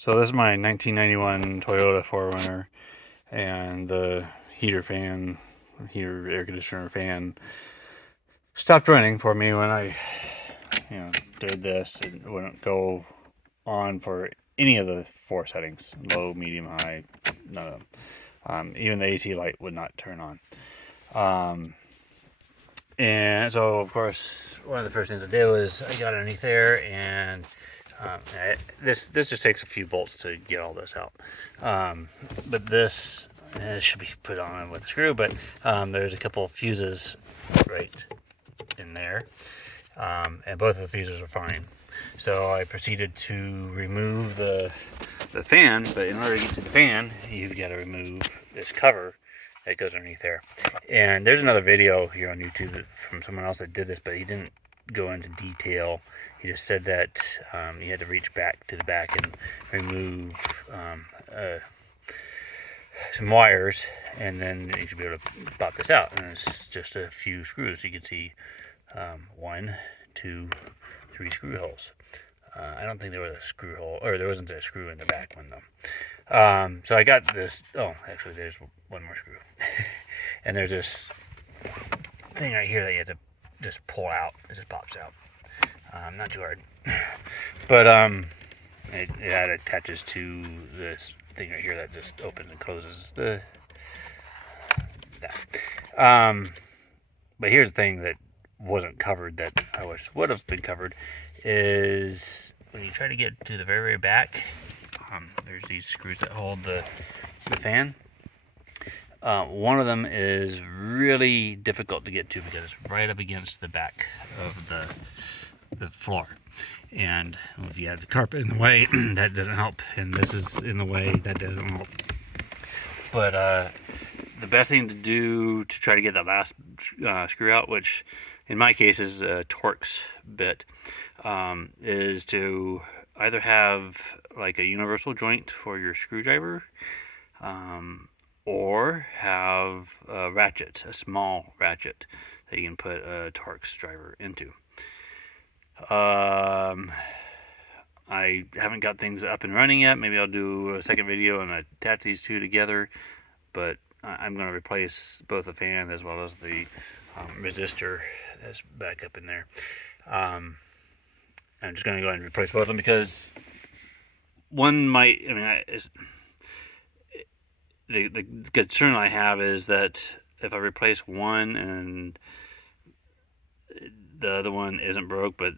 So this is my 1991 Toyota 4Runner, and the heater air conditioner fan stopped running for me when I, did this. It wouldn't go on for any of the four settings: low, medium, high, none of them. Even the AC light would not turn on. And so, of course, one of the first things I did was I got underneath there, and this just takes a few bolts to get all this out. But this should be put on with a screw, but there's a couple of fuses right in there, and both of the fuses are fine. So I proceeded to remove the fan, but in order to get to the fan, you've got to remove this cover that goes underneath there. And there's another video here on YouTube from someone else that did this, but he didn't go into detail. He just said that you had to reach back to the back and remove some wires, and then you should be able to pop this out. And it's just a few screws. You can see 1, 2, 3 screw holes. I don't think there was a screw hole, or there wasn't a screw in the back one though. So I got this. Oh, actually, there's one more screw, and there's this thing right here that you have to just pull out. It just pops out. Not too hard, but it attaches to this thing right here that just opens and closes that. But here's the thing that wasn't covered that I wish would have been covered is when you try to get to the very, very back, there's these screws that hold the fan. One of them is really difficult to get to because it's right up against the back of the floor. And if you have the carpet in the way, that doesn't help. And this is in the way, that doesn't help. But the best thing to do to try to get that last screw out, which in my case is a Torx bit, is to either have like a universal joint for your screwdriver, or have a ratchet, a small ratchet that you can put a Torx driver into. I haven't got things up and running yet. Maybe I'll do a second video and attach these two together, but I'm going to replace both the fan as well as the resistor that's back up in there. I'm just going to go ahead and replace both of them because one might, the concern I have is that if I replace one and the other one isn't broke, but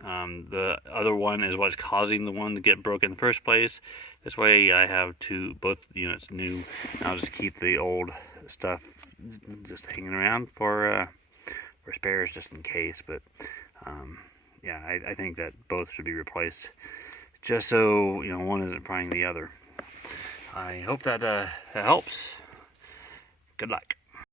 the other one is what's causing the one to get broke in the first place. This way I have both units new, and I'll just keep the old stuff just hanging around for spares just in case. But yeah, I think that both should be replaced just so one isn't frying the other. I hope that helps. Good luck.